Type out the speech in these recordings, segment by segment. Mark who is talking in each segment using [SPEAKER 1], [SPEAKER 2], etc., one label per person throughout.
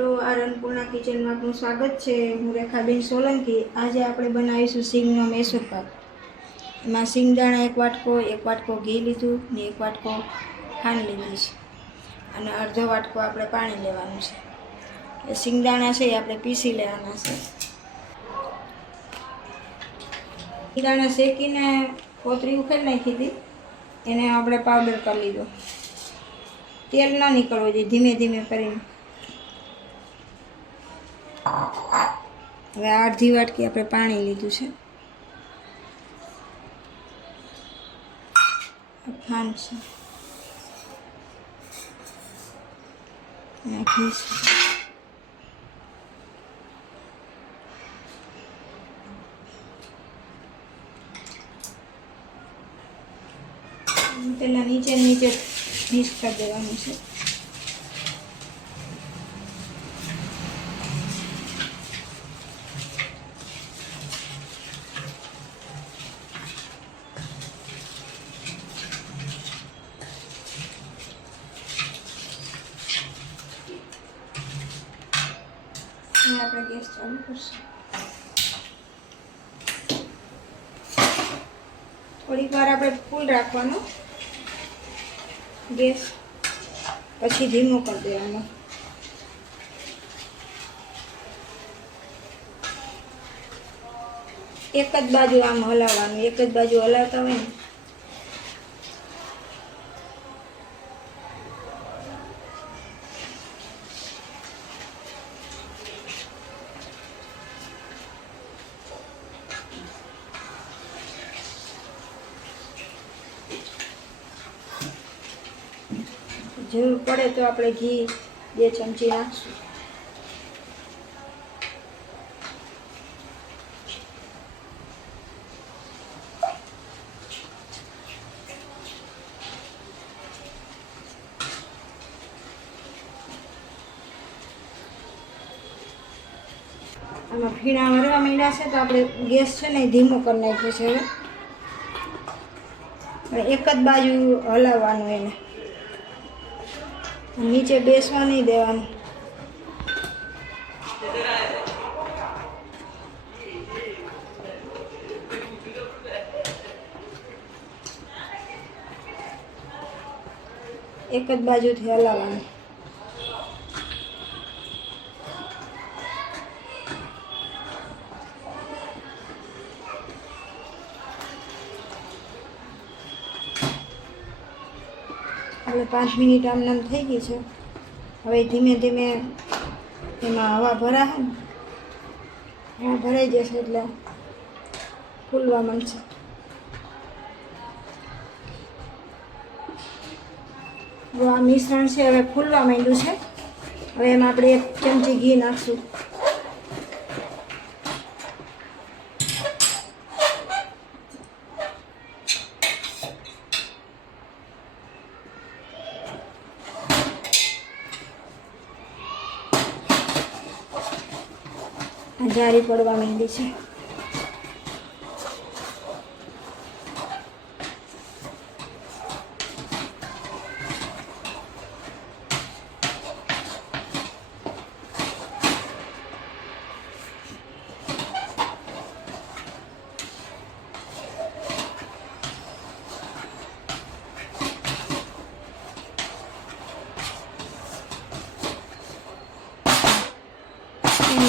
[SPEAKER 1] મિત્રો, આ અન્નપૂર્ણા કિચનમાં આપનું સ્વાગત છે. હું રેખાબેન સોલંકી. આજે આપણે બનાવીશું સિંગનો મૈસૂર પાક એમાં સિંગદાણા એક વાટકો એક વાટકો ઘી લીધું ને એક વાટકો ખાંડ લીધી છે. અને અડધો વાટકો આપણે પાણી લેવાનું છે. એ સિંગદાણા છે એ આપણે પીસી લેવાના છે. સિંગદાણા શેકીને કોતરી ઉખેર નાખી હતી. એને આપણે પાવડર કરી લીધો. તેલ ન નીકળવું જોઈએ, ધીમે ધીમે કરીને. હવે અડધી વાટકી આપણે પાણી લીધું છે. ઘી છે. પેલા નીચે નીચે મિક્સ કરી દેવાનું છે. હવે આપણે ગેસ ચાલુ કરશું થોડીક વાર આપણે ફૂલ રાખવાનો ગેસ પછી ધીમો કરી દેવાનો એક જ બાજુ આમ હલાવવાનું એક જ બાજુ હલાવતા હોય ને જરૂર પડે તો આપણે ઘી બે ચમચી નાખશું. આમાં ફીણા વરવા માંડ્યા છે તો આપણે ગેસ છે ને ધીમો કરી નાખ્યો છે હવે. એક જ બાજુ હલાવવાનું એને. નીચે બેસવા નહીં દેવાનું. એક જ બાજુથી હલાવવાનું. એટલે પાંચ મિનિટ આમ નામ થઈ ગઈ છે. હવે ધીમે ધીમે એમાં હવા ભરાશે ને. હવા ભરાઈ જશે એટલે ફૂલવા માંડશે. આ મિશ્રણ છે, હવે ફૂલવા માંડ્યું છે. હવે એમાં આપણે એક ચમચી ઘી નાખશું. જારી પડવા માંડી છે.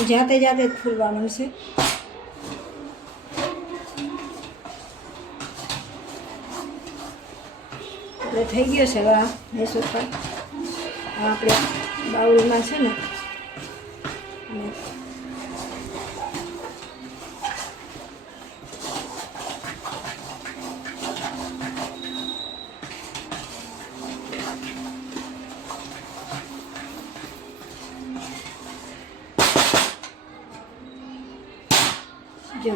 [SPEAKER 1] એની જાતે જાતે જ ફૂલવા છે. એટલે થઈ ગયો છે હવે આ મૈસૂર ઉપર. આપણે બાઉલમાં છે ને જો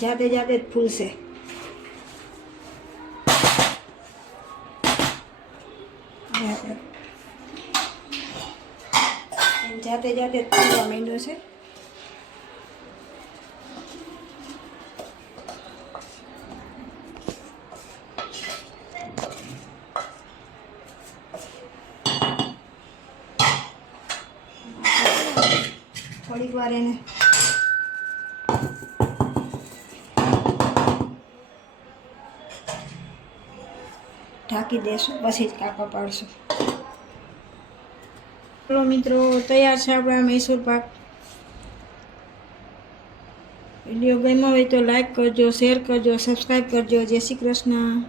[SPEAKER 1] જાતે જાતે જ ફૂલશે. જાતે જાતે જ ફૂલવા માંડ્યો છે. થોડીક વાર એને ઢાંકી દેશું, પછી જ કાપા પાડશું. ચલો મિત્રો, તૈયાર છે આપણા મૈસૂર પાક. વીડિયો ગમ્યો હોય તો લાઈક કરજો, શેર કરજો સબસ્ક્રાઈબ કરજો. જય શ્રી કૃષ્ણ.